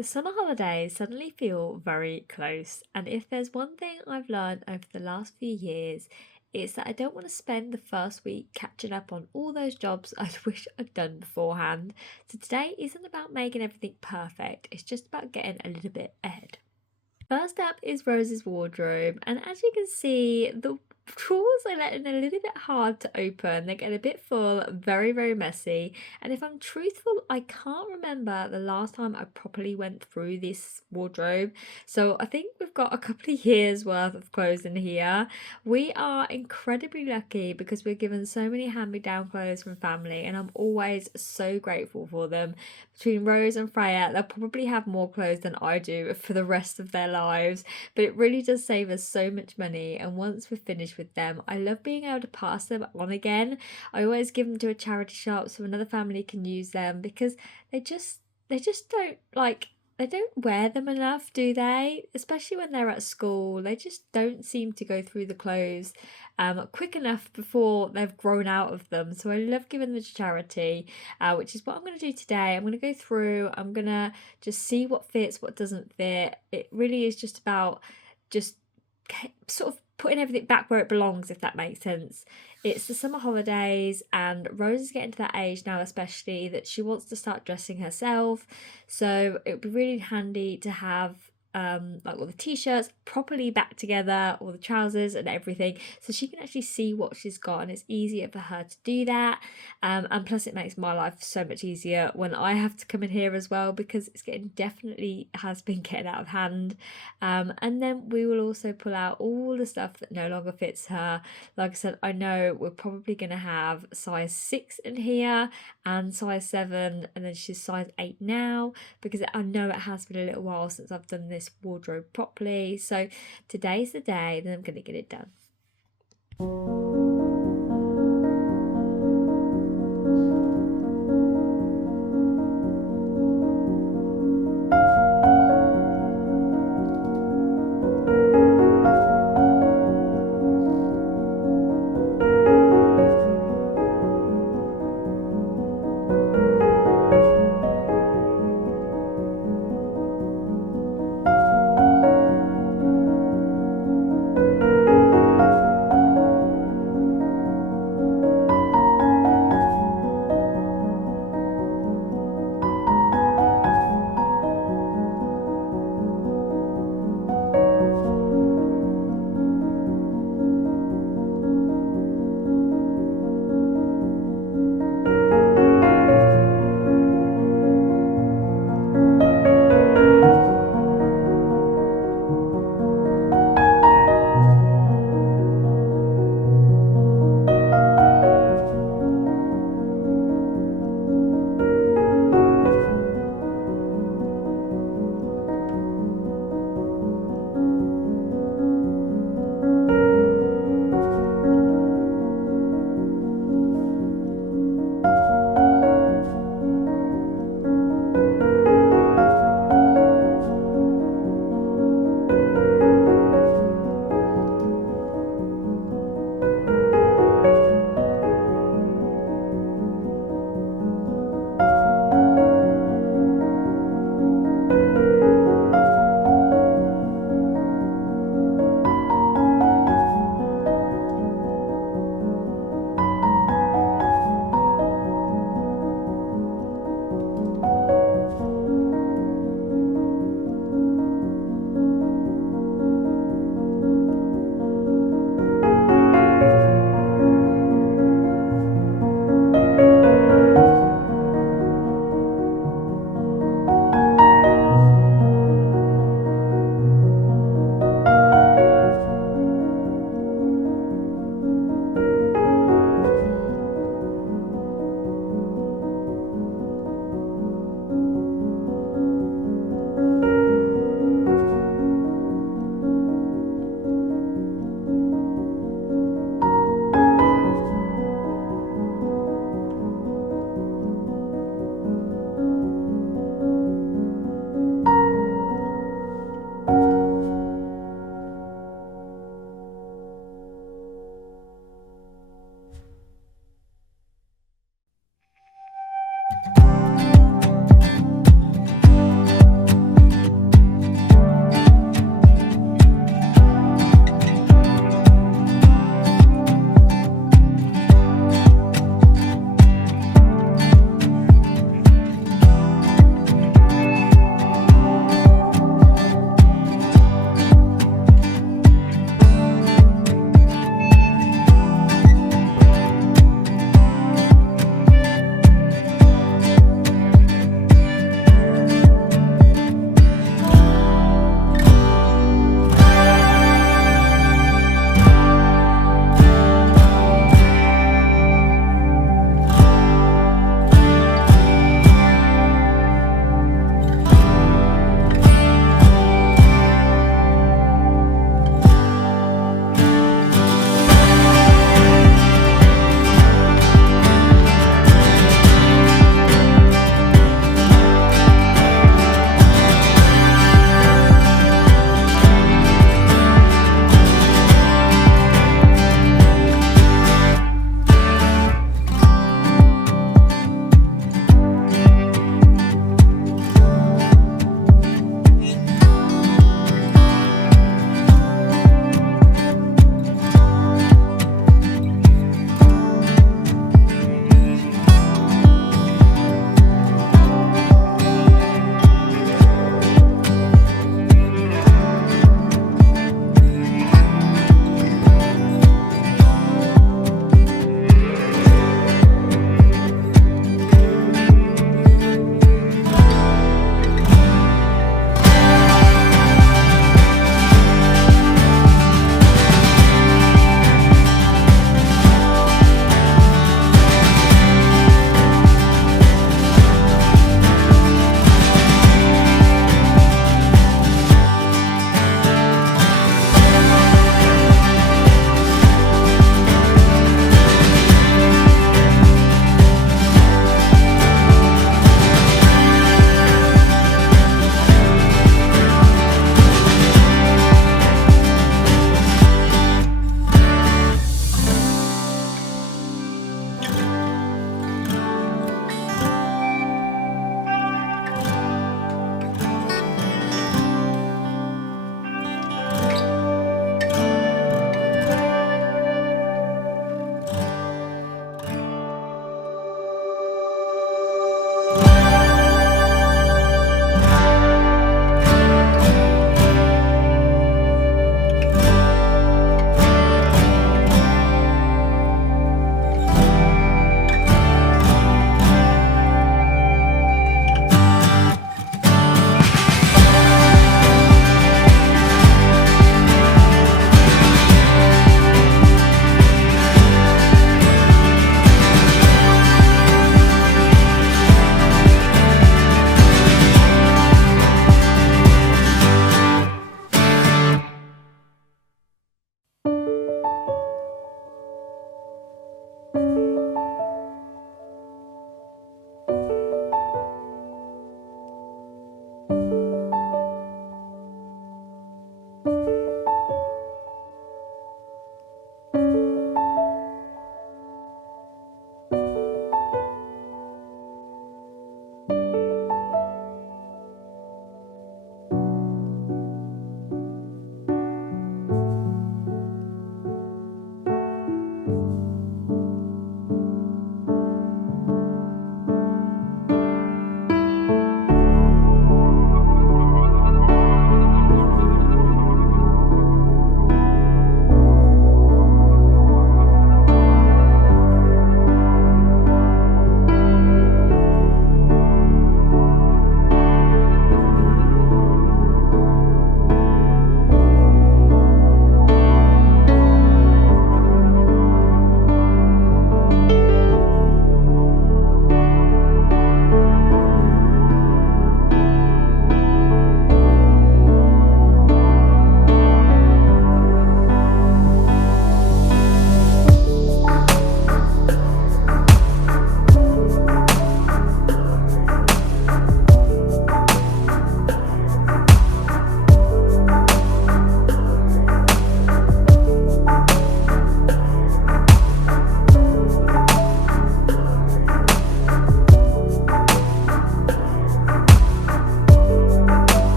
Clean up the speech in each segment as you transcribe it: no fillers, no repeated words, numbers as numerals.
The summer holidays suddenly feel very close, and if there's one thing I've learned over the last few years, it's that I don't want to spend the first week catching up on all those jobs I wish I'd done beforehand. So today isn't about making everything perfect, it's just about getting a little bit ahead. First up is Rose's wardrobe, and as you can see, the drawers are getting a little bit hard to open. They get a bit full, very, very messy. And if I'm truthful, I can't remember the last time I properly went through this wardrobe. So I think we've got a couple of years worth of clothes in here. We are incredibly lucky because we're given so many hand-me-down clothes from family, and I'm always so grateful for them. Between Rose and Freya, they'll probably have more clothes than I do for the rest of their lives, but it really does save us so much money. And once we're finished with them, I love being able to pass them on again. I always give them to a charity shop so another family can use them because they just don't like they don't wear them enough, do they? Especially when they're at school. They just don't seem to go through the clothes quick enough before they've grown out of them. So I love giving them to charity, which is what I'm going to do today. I'm going to go through, I'm going to just see what fits, what doesn't fit. It really is just about just sort of putting everything back where it belongs, if that makes sense. It's the summer holidays, and Rose is getting to that age now, especially that she wants to start dressing herself. So it would be really handy to have like all the t-shirts properly back together, all the trousers and everything, so she can actually see what she's got, and it's easier for her to do that. And plus it makes my life so much easier when I have to come in here as well, because it's getting definitely has been getting out of hand. And then we will also pull out all the stuff that no longer fits her. Like I said, I know we're probably going to have size 6 in here and size 7, and then she's size 8 now, because I know it has been a little while since I've done this wardrobe properly. So today's the day that I'm going to get it done.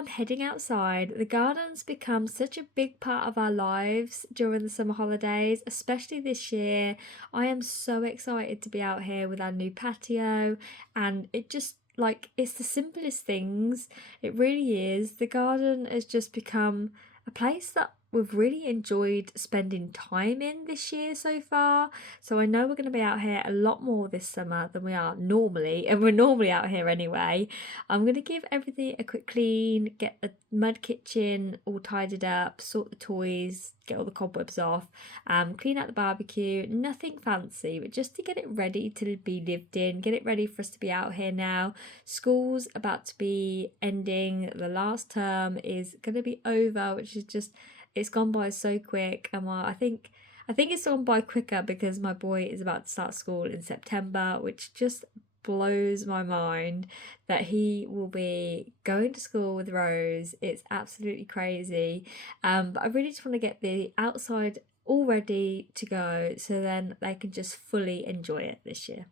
I'm heading outside. The garden's become such a big part of our lives during the summer holidays, especially this year. I am so excited to be out here with our new patio, and it just like it's the simplest things. It really is. The garden has just become a place that we've really enjoyed spending time in this year so far. So I know we're going to be out here a lot more this summer than we are normally, and we're normally out here anyway. I'm going to give everything a quick clean, get the mud kitchen all tidied up, sort the toys, get all the cobwebs off, clean out the barbecue. Nothing fancy, but just to get it ready to be lived in, get it ready for us to be out here now. School's about to be ending. The last term is going to be over, which is just, it's gone by so quick. And I think it's gone by quicker because my boy is about to start school in September, which just blows my mind that he will be going to school with Rose. It's absolutely crazy. But I really just want to get the outside all ready to go so then they can just fully enjoy it this year.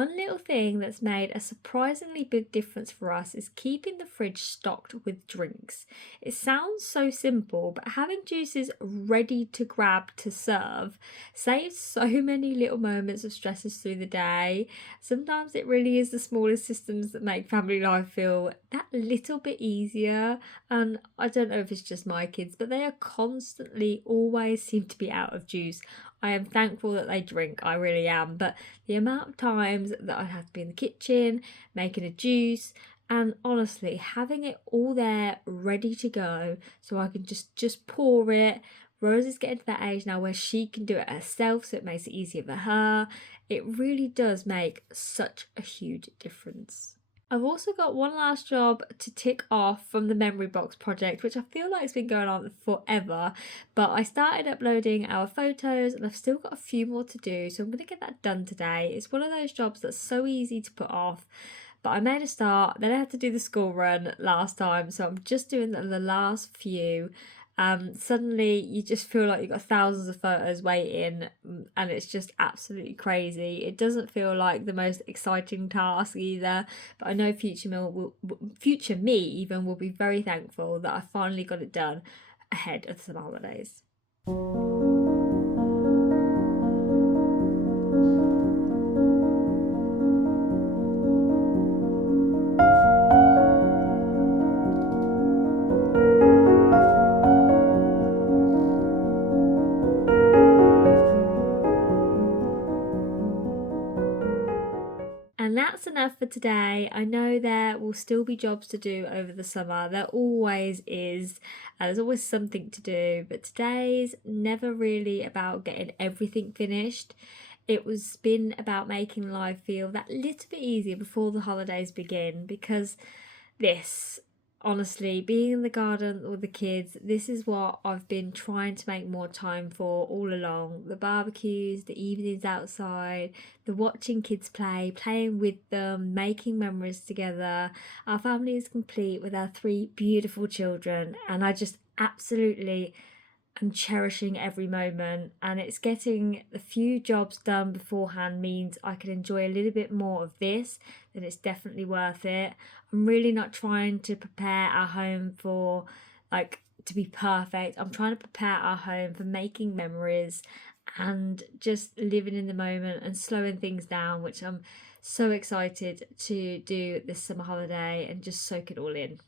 One little thing that's made a surprisingly big difference for us is keeping the fridge stocked with drinks. It sounds so simple, but having juices ready to grab to serve saves so many little moments of stresses through the day. Sometimes it really is the smallest systems that make family life feel that little bit easier. And I don't know if it's just my kids, but they are constantly always seem to be out of juice. I am thankful that they drink, I really am. But the amount of times that I have to be in the kitchen making a juice, and honestly, having it all there ready to go so I can just pour it. Rose is getting to that age now where she can do it herself, so it makes it easier for her. It really does make such a huge difference. I've also got one last job to tick off from the Memory Box project, which I feel like it's been going on forever, but I started uploading our photos and I've still got a few more to do, so I'm going to get that done today. It's one of those jobs that's so easy to put off, but I made a start. Then I had to do the school run last time, so I'm just doing the last few. Suddenly you just feel like you've got thousands of photos waiting, and it's just absolutely crazy. It doesn't feel like the most exciting task either, but I know future me even will be very thankful that I finally got it done ahead of the summer holidays. And that's enough for today. I know there will still be jobs to do over the summer. There always is. There's always something to do. But today's never really about getting everything finished. It was been about making life feel that little bit easier before the holidays begin, because this, honestly, being in the garden with the kids, this is what I've been trying to make more time for all along. The barbecues, the evenings outside, the watching kids play, playing with them, making memories together. Our family is complete with our 3 beautiful children, and I just absolutely am cherishing every moment, and it's getting the few jobs done beforehand means I can enjoy a little bit more of this, then it's definitely worth it. I'm really not trying to prepare our home for to be perfect. I'm trying to prepare our home for making memories and just living in the moment and slowing things down, which I'm so excited to do this summer holiday and just soak it all in.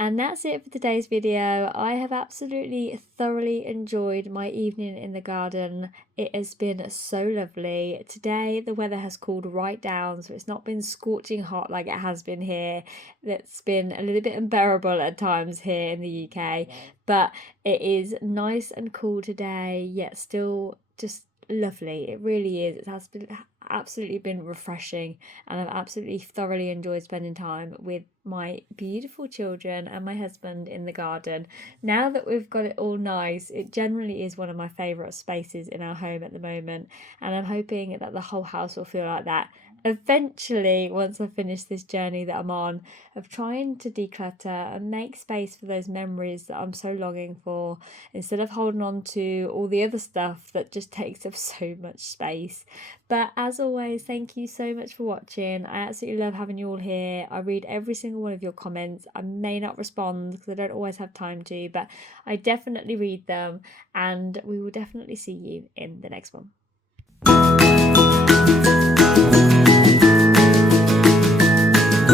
And that's it for today's video. I have absolutely thoroughly enjoyed my evening in the garden. It has been so lovely. Today the weather has cooled right down, so it's not been scorching hot like it has been here. It's been a little bit unbearable at times here in the UK, but it is nice and cool today, yet still just lovely. It really is. It has been absolutely been refreshing, and I've absolutely thoroughly enjoyed spending time with my beautiful children and my husband in the garden. Now that we've got it all nice, it generally is one of my favourite spaces in our home at the moment, and I'm hoping that the whole house will feel like that eventually once I finish this journey that I'm on of trying to declutter and make space for those memories that I'm so longing for, instead of holding on to all the other stuff that just takes up so much space. But as always, thank you so much for watching. I absolutely love having you all here. I read every single one of your comments. I may not respond because I don't always have time to, but I definitely read them, and we will definitely see you in the next one.